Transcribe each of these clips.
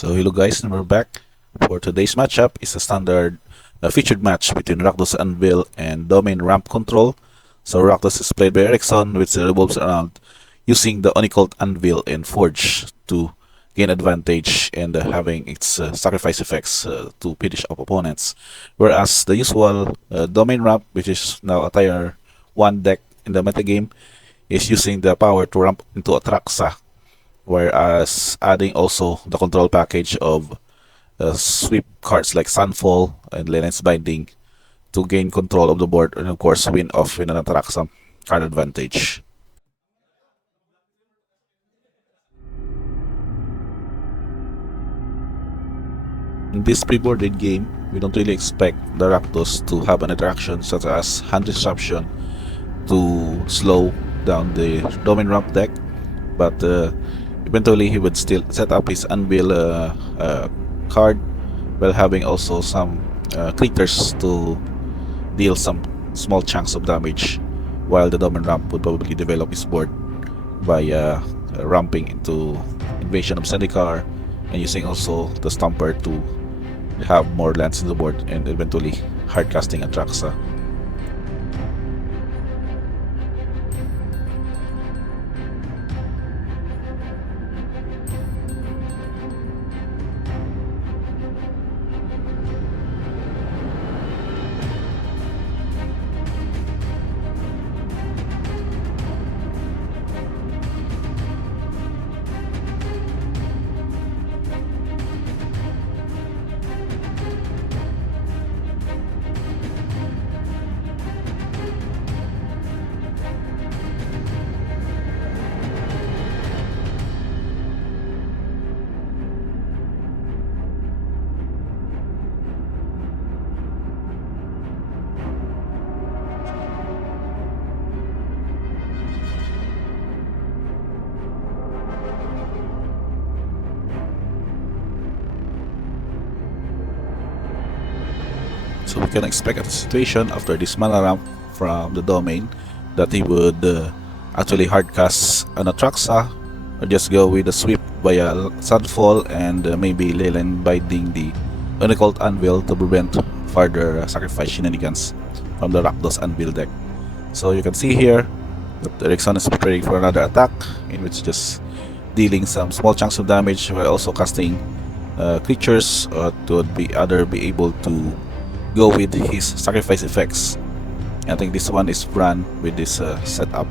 So hello guys, and we're back. For today's matchup is a standard featured match between Rakdos Anvil and Domain Ramp Control. So Rakdos is played by Ericsson, which revolves around using the unequaled Anvil and Forge to gain advantage and having its sacrifice effects to finish off opponents. Whereas the usual Domain Ramp, which is now a tier 1 deck in the metagame, is using the power to ramp into Atraxa, whereas adding also the control package of sweep cards like Sunfall and Lens Binding to gain control of the board and of course win off with an Atraxa card advantage. In this pre-boarded game, we don't really expect the Rakdos to have an interaction such as hand disruption to slow down the Domain Ramp deck, but eventually he would still set up his Anvil card while having also some creatures to deal some small chunks of damage, while the Domain Ramp would probably develop his board by ramping into Invasion of Zendikar and using also the Stomper to have more lands in the board and eventually hardcasting Atraxa. So we can expect a situation after this mana ramp from the Domain that he would actually hardcast an Atraxa or just go with a sweep via Sunfall and maybe Leyline Binding the unequaled Anvil to prevent further sacrifice shenanigans from the Rakdos Anvil deck. So you can see here that Ericsson is preparing for another attack in which just dealing some small chunks of damage while also casting creatures to be able to go with his sacrifice effects. I think this one is run with this setup.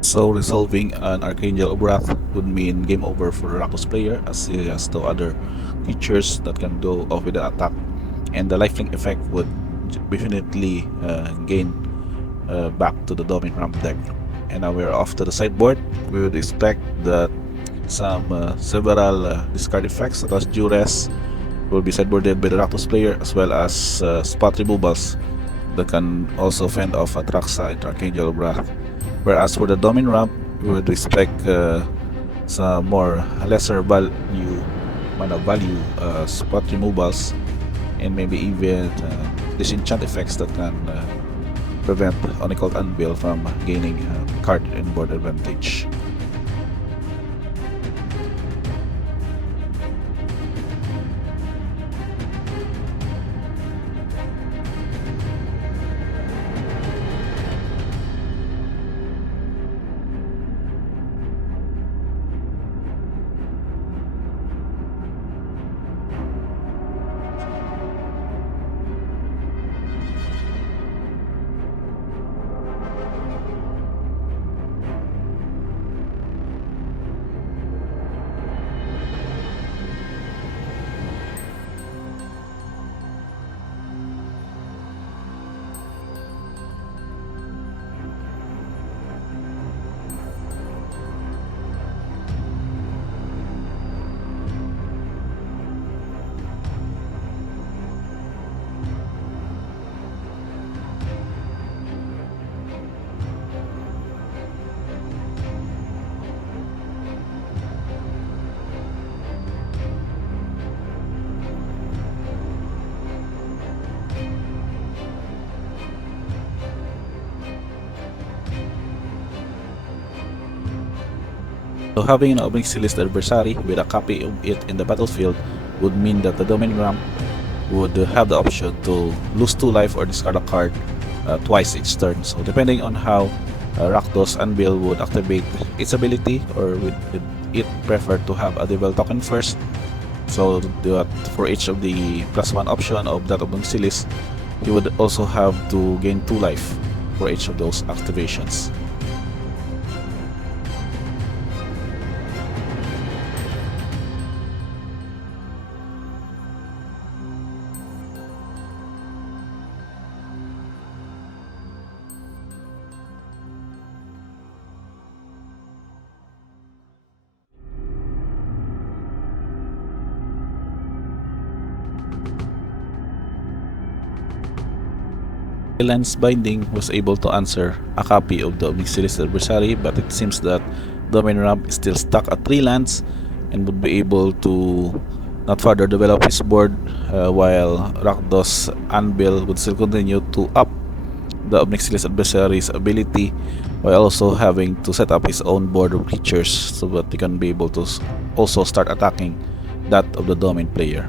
So resolving an Archangel of Wrath would mean game over for Rakdos player, as he has no other creatures that can go off with the attack, and the lifelink effect would definitely gain back to the Domain Ramp deck. And now we're off to the sideboard. We would expect that some several discard effects such as Duress will be sideboarded by the Rakdos player, as well as spot removals that can also fend off Atraxa and Archangel of Wrath. Whereas for the Domain Ramp, we would expect some more lesser value mana value spot removals, and maybe even disenchant effects that can prevent Unicult Anvil from gaining card and board advantage. So having an Obnixilis adversary with a copy of it in the battlefield would mean that the Domain Ramp would have the option to lose 2 life or discard a card twice each turn. So depending on how Rakdos Anvil would activate its ability, or would it prefer to have a Devil token first, so that for each of the +1 option of that Obnixilis, he would also have to gain 2 life for each of those activations. Lens Binding was able to answer a copy of the Obnixilis adversary, but it seems that Domain Ramp is still stuck at 3 lands and would be able to not further develop his board, while Rakdos Anvil would still continue to up the Obnixilis adversary's ability, while also having to set up his own board of creatures so that he can be able to also start attacking that of the Domain player.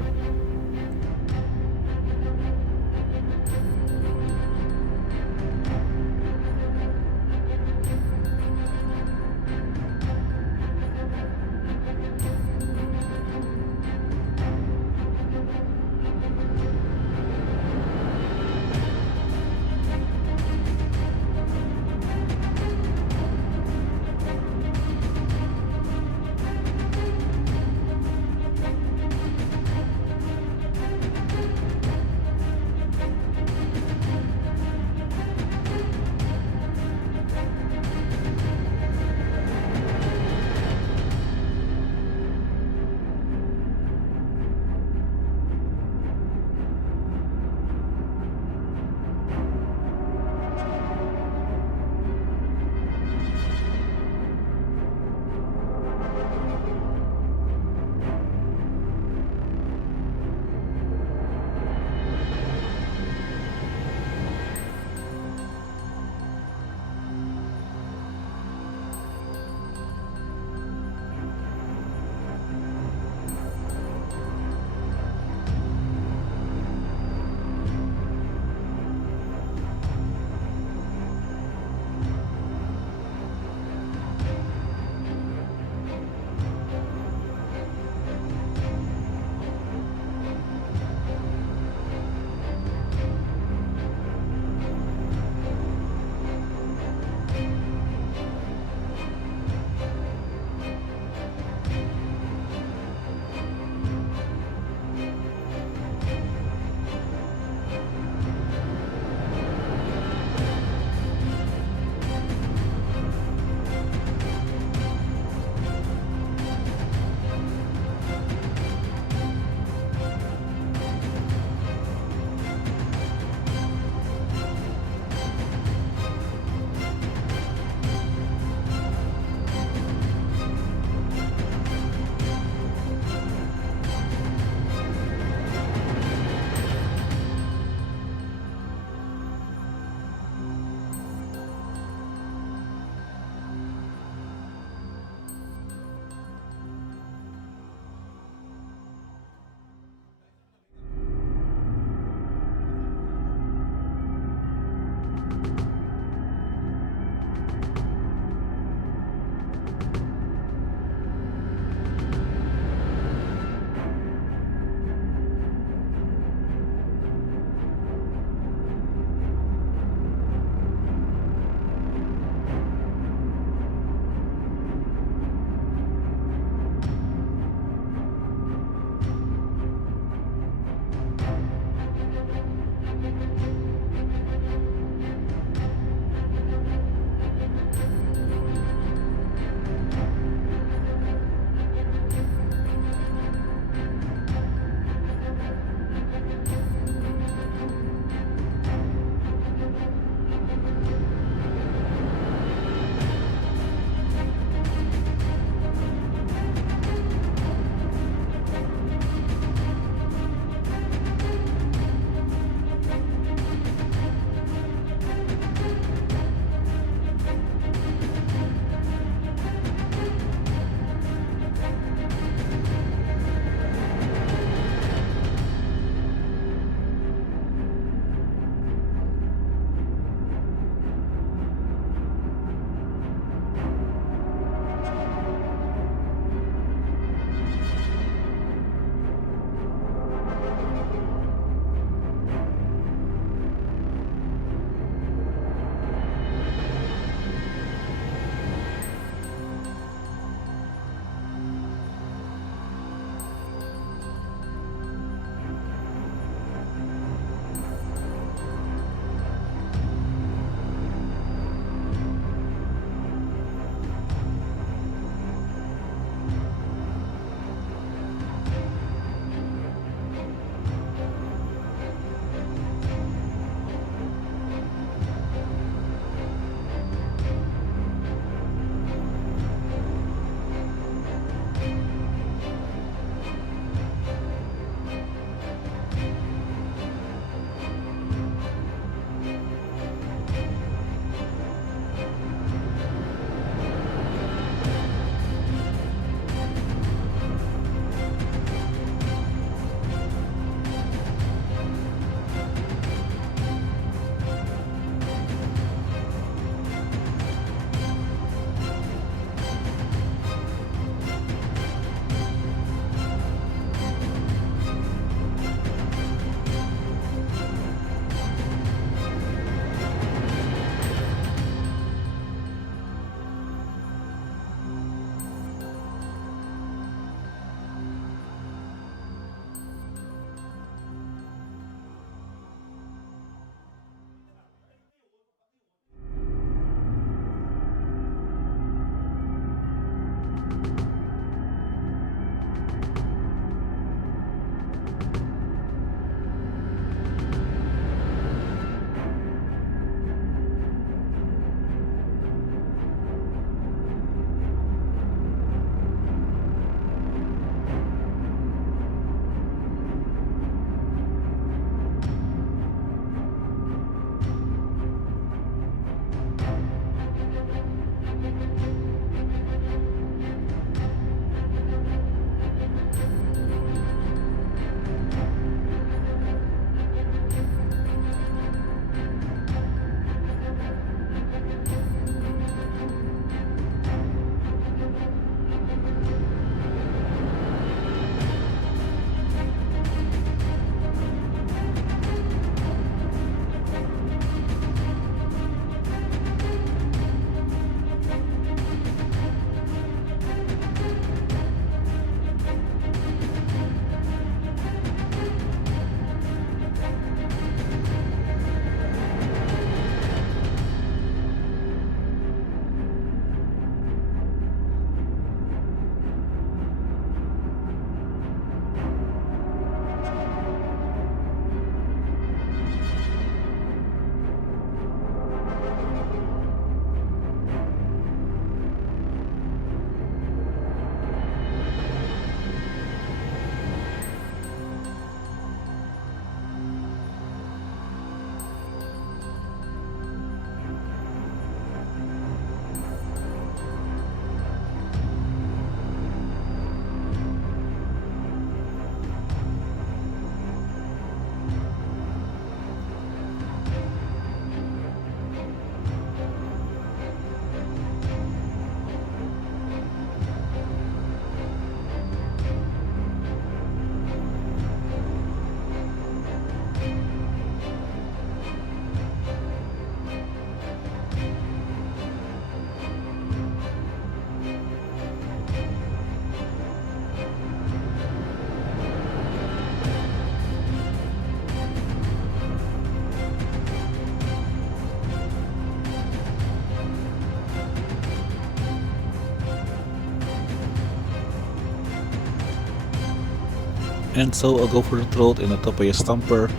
And so I'll go for the throat in the top of Stomper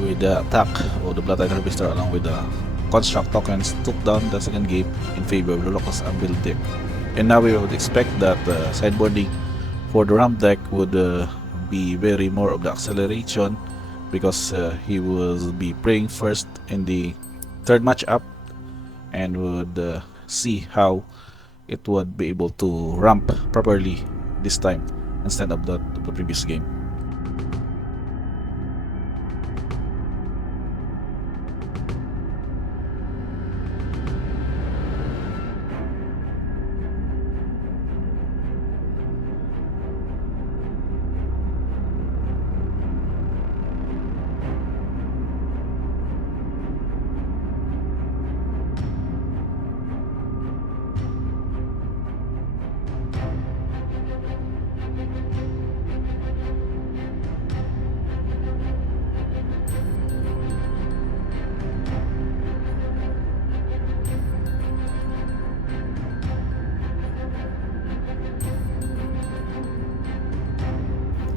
with the attack of the Bloodline Harvester along with the construct tokens took down the second game in favor of the Rakdos Anvil deck. And now we would expect that sideboarding for the ramp deck would be very more of the acceleration because he will be playing first in the third matchup and would see how it would be able to ramp properly this time instead of the previous game.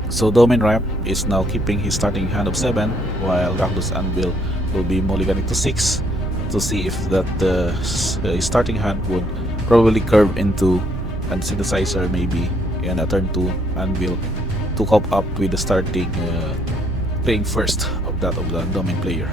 So Domain Ramp is now keeping his starting hand of 7, while Rakdos Anvil will be mulliganing to 6 to see if that his starting hand would probably curve into a synthesizer maybe in a turn 2 Anvil to cope up with the starting playing first of that of the Domain player.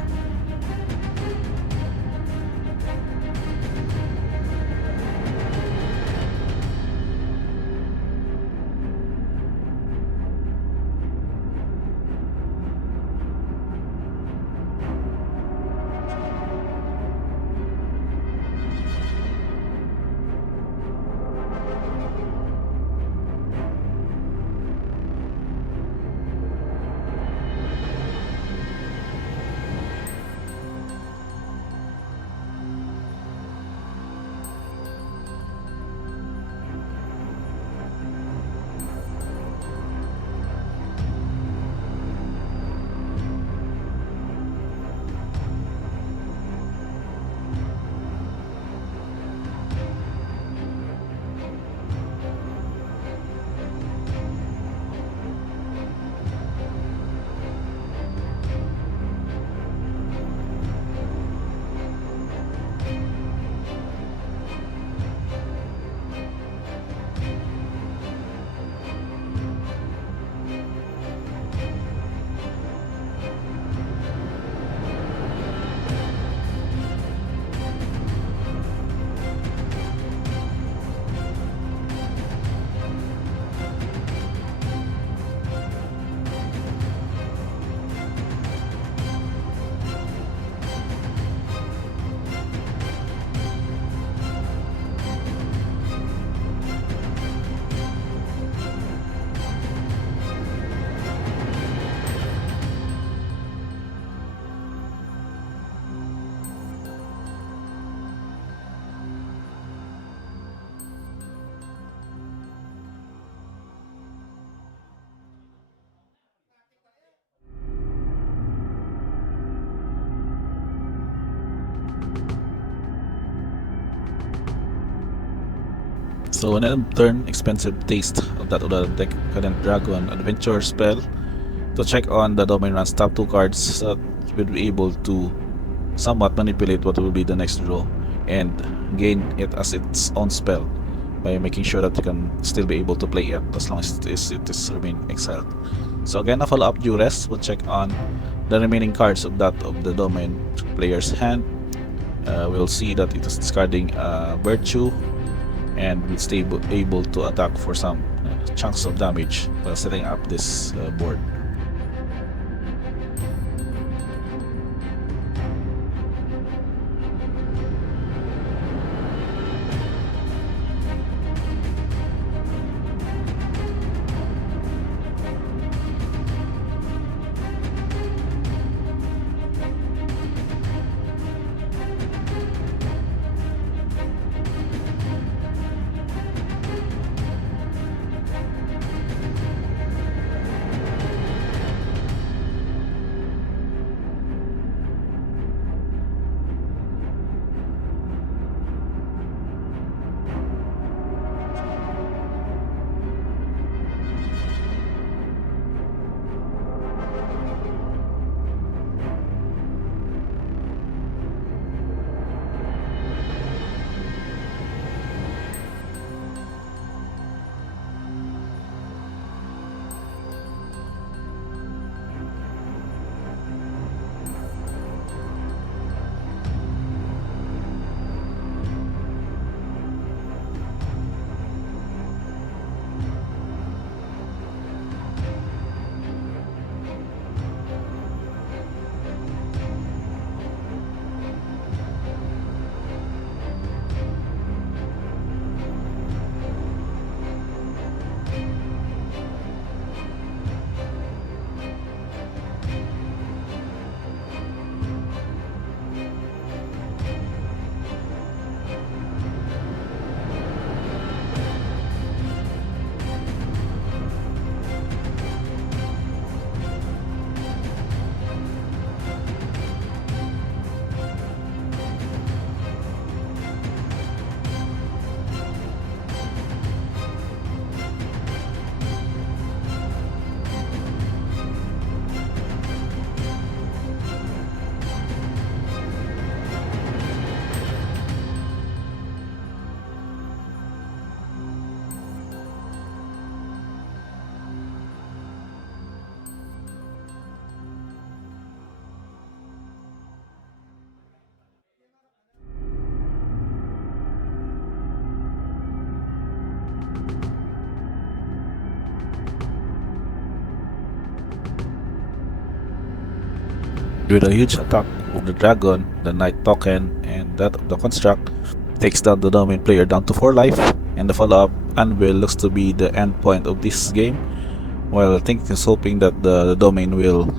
So an end turn expensive taste of that of the Decadent Dragon Adventure spell to check on the Domain Run's top 2 cards so that we'll be able to somewhat manipulate what will be the next draw and gain it as its own spell by making sure that you can still be able to play it as long as it is remain exiled. So again, a follow-up duress will check on the remaining cards of that of the Domain player's hand. We'll see that it is discarding Virtue and will stay able to attack for some chunks of damage while setting up this board. With a huge attack of the dragon, the knight token, and that of the construct takes down the domain player down to 4 life, and the follow-up Anvil looks to be the end point of this game. While I think is hoping that the domain will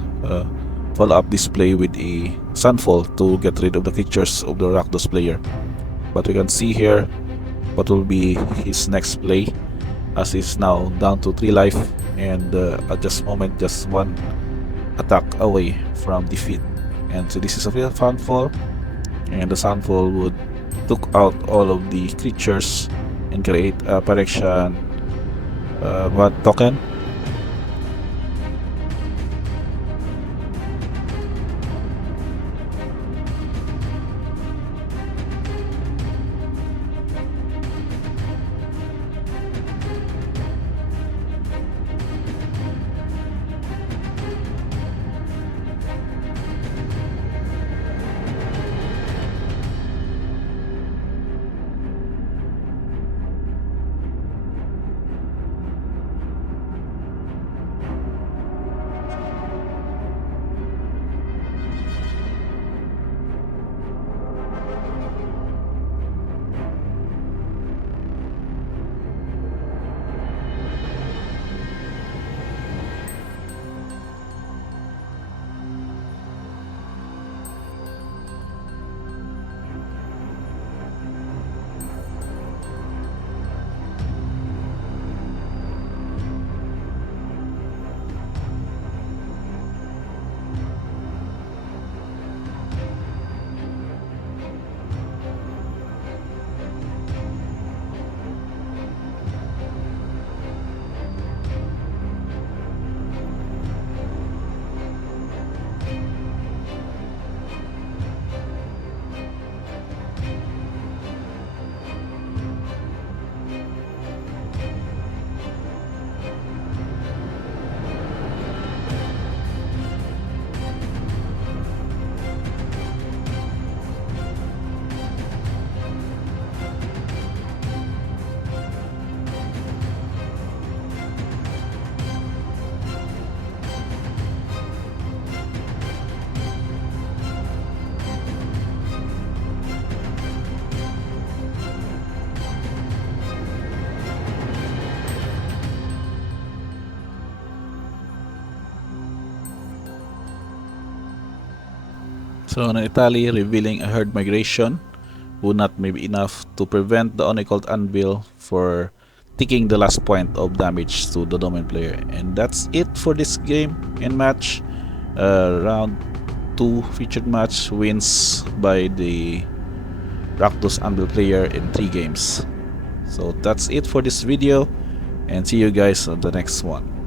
follow up this play with a Sunfall to get rid of the creatures of the Rakdos player. But we can see here what will be his next play, as he's now down to 3 life and at this moment just 1 attack away from defeat. And so this is a real Sunfall, and the Sunfall would took out all of the creatures and create a Phyrexian 1 token. So in Italy, revealing a herd migration would not be enough to prevent the unequaled Anvil for taking the last point of damage to the domain player. And that's it for this game and match. Round 2 featured match wins by the Rakdos Anvil player in 3 games. So that's it for this video, and see you guys on the next one.